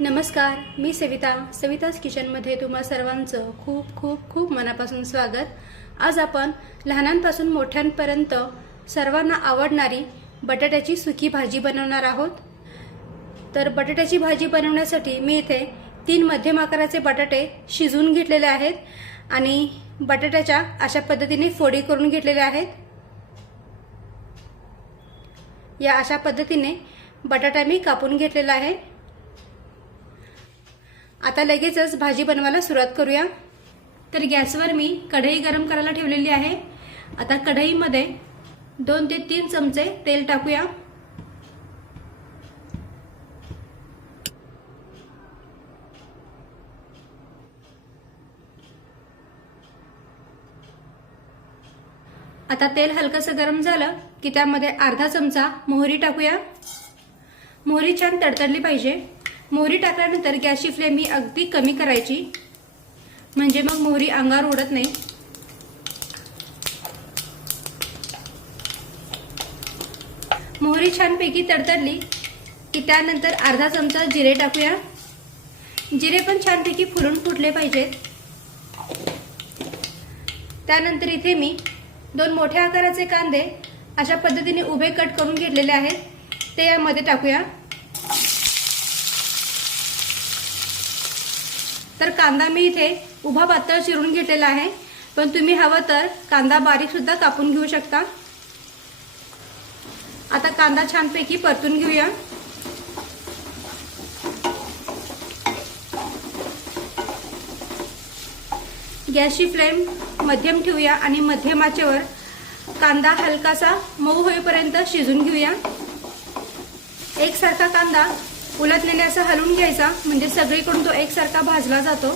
नमस्कार मी सविता. सविताज किचनमध्ये तुम्हा सर्वांचं खूप खूप खूप मनापासून स्वागत. आज आपण लहानांपासून मोठ्यांपर्यंत सर्वांना आवडणारी बटाट्याची सुकी भाजी बनवणार आहोत. तर बटाट्याची भाजी बनवण्यासाठी मी इथे तीन मध्यम आकाराचे बटाटे शिजवून घेतलेले आहेत आणि बटाट्याच्या अशा पद्धतीने फोडी करून घेतलेल्या आहेत. या अशा पद्धतीने बटाटा मी कापून घेतलेला आहे. आता लगेचच भाजी बनवायला सुरुवात करूया. तर गॅसवर मी कढई गरम करायला ठेवलेली आहे. आता कढईमध्ये दोन ते तीन चमचे तेल टाकूया. आता तेल हलकंसं गरम झालं की त्यामध्ये अर्धा चमचा मोहरी टाकूया. मोहरी छान तडतडली पाहिजे. मोहरी टाकल्यानंतर गॅसची फ्लेम ही अगदी कमी करायची. म्हणजे मग मोहरी अंगावर उडत नाही. मोहरी छानपैकी तडतडली की त्यानंतर अर्धा चमचा जिरे टाकूया. जिरे पण छानपैकी फुलून फुटले पाहिजेत. त्यानंतर इथे मी दोन मोठ्या आकाराचे कांदे अशा पद्धतीने उभे कट करून घेतलेले आहेत. ते यामध्ये टाकूया. तर कांदा मी इथे उभा पातळ चिरून घेतलेला आहे. पण तुम्ही हवं तर कांदा बारीक सुद्धा कापून घेऊ शकता. आता कांदा छानपैकी परतून घेऊया. गॅसची फ्लेम मध्यम ठेवूया आणि मध्यम आचेवर कांदा हलकासा मऊ होईपर्यंत शिजून घेऊया. एकसारखा कांदा उलटलेले असं हलवून घ्यायचा. म्हणजे सगळीकडून तो एकसारखा भाजला जातो.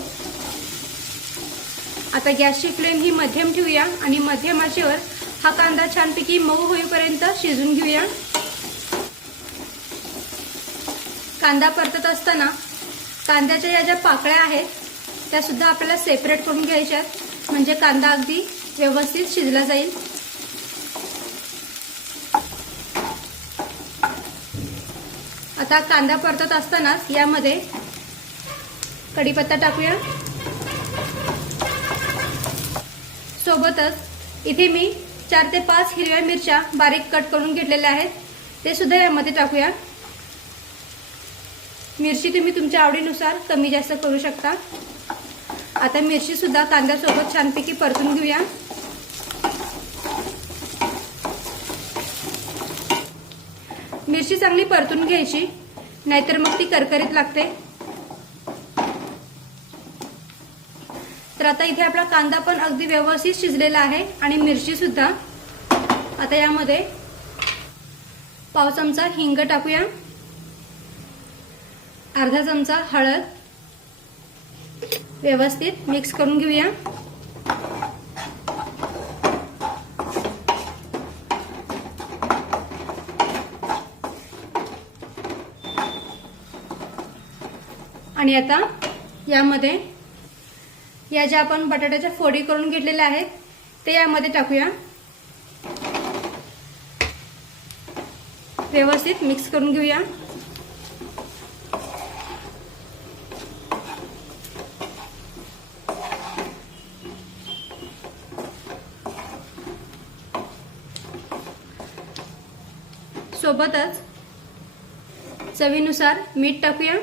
आता गॅसची फ्लेम ही मध्यम ठेवूया आणि मध्यम आचेवर हा कांदा छानपैकी मऊ होईपर्यंत शिजून घेऊया. कांदा परतत असताना कांद्याच्या या ज्या पाकळ्या आहेत त्यासुद्धा आपल्याला सेपरेट करून घ्यायच्या म्हणजे कांदा अगदी व्यवस्थित शिजला जाईल. आता कांदा परतत असतानाच यामध्ये कढीपत्ता टाकूया. सोबतच इथे मी चार ते पाच हिरव्या मिरच्या बारीक कट करून घेतलेल्या आहेत. ते सुद्धा यामध्ये टाकूया. मिरची तुम्ही तुमच्या आवडीनुसार कमी जास्त करू शकता. आता मिरची सुद्धा कांद्यासोबत छानपैकी परतून घेऊया. मिरची चांगली परतून घ्यायची नाहीतर मग ती करकरीत लागते. तर आता इथे आपला कांदा पण अगदी व्यवस्थित शिजलेला आहे आणि मिरची सुद्धा. आता यामध्ये पाव चमचा हिंग टाकूया. अर्धा चमचा हळद. व्यवस्थित मिक्स करून घेऊया. आणि आता यामध्ये या ज्या आपण बटाट्याच्या फोडी करून घेतलेल्या आहेत ते यामध्ये टाकूया. व्यवस्थित मिक्स करून घेऊया. सोबतच चवीनुसार मीठ टाकूया.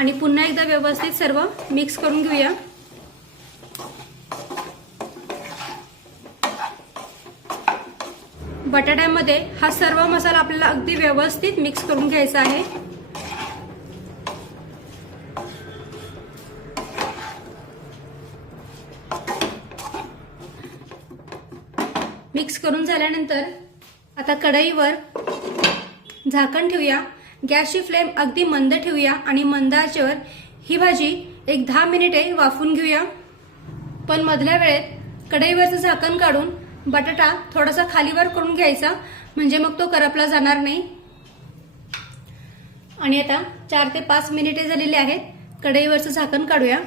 आणि पुन्हा एकदा व्यवस्थित सर्व मिक्स करून घेऊया. बटाट्यामध्ये हा सर्व मसाला आपल्याला अगदी व्यवस्थित मिक्स करून घ्यायचा आहे. मिक्स करून झाल्यानंतर आता कढईवर झाकण ठेवूया. गॅसची फ्लेम अगदी मंद ठेवूया आणि मंद आचेवर ही भाजी एक दहा मिनिटे वाफून घेऊया. पण मधल्या वेळेत कढईवरचं झाकण काढून बटाटा थोडासा खालीवर करून घ्यायचा म्हणजे मग तो करपला जाणार नाही. आणि आता चार ते पाच मिनिटे झालेली आहेत कढईवरचं झाकण काढूया.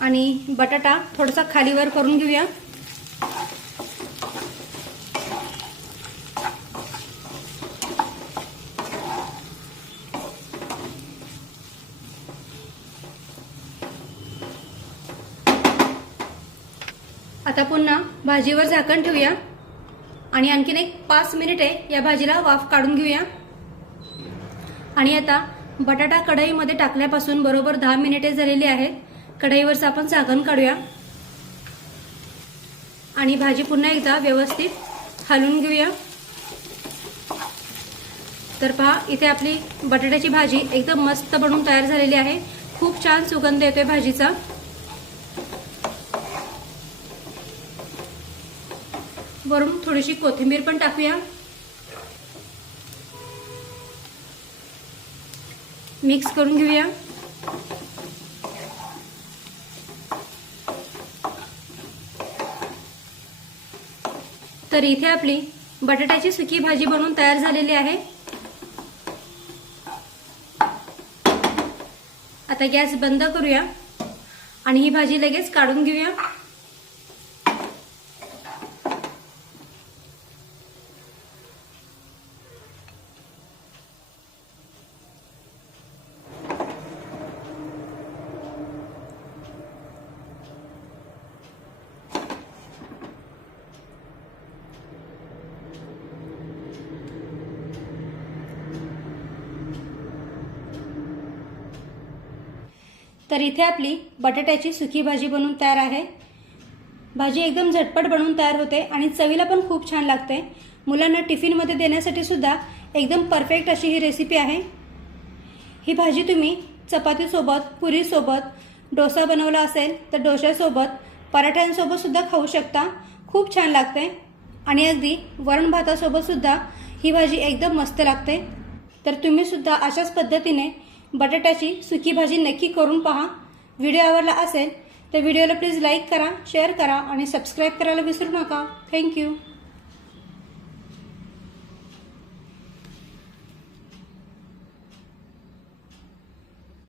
आणि बटाटा थोडासा खालीवर करून घेऊया. आता पुन्हा भाजीवर झाकण ठेवूया. आणि आणखीन एक पाच मिनिटे या भाजीला वाफ काढून घेऊया. आणि आता बटाटा कढईमध्ये टाकल्यापासून बरोबर दहा मिनिटे झालेली आहेत. कढईवरचं आपण झाकण काढूया. आणि भाजी पुन्हा एकदा व्यवस्थित हलवून घेऊया. तर पहा इथे आपली बटाट्याची भाजी एकदम मस्त बनवून तयार झालेली आहे. खूप छान सुगंध येतोय भाजीचा. वरून थोडीशी कोथिंबीर पण टाकूया. मिक्स करून घेऊया. तर इथे आपली बटाट्याची सुकी भाजी बनवून तयार झालेली आहे. आता गॅस बंद करूया आणि ही भाजी लगेच काढून घेऊया. तर इथे आपली बटाट्याची सुकी भाजी बनवून तयार आहे. भाजी एकदम झटपट बनवून तयार होते आणि चवीला पण खूप छान लागते. मुलांना टिफिनमध्ये देण्यासाठी सुद्धा एकदम परफेक्ट अशी ही रेसिपी आहे. ही भाजी तुम्ही चपातीसोबत पुरीसोबत डोसा बनवला असेल तर डोश्यासोबत पराठ्यांसोबत सुद्धा खाऊ शकता. खूप छान लागते. आणि अगदी वरण भातासोबत सुद्धा ही भाजी एकदम मस्त लागते. तर तुम्ही सुद्धा अशाच पद्धतीने बटाट्याची सुकी भाजी नक्की करून पहा. व्हिडिओ आवडला असेल तर व्हिडिओला प्लीज लाईक करा शेअर करा आणि सबस्क्राईब करायला विसरू नका. थँक्यू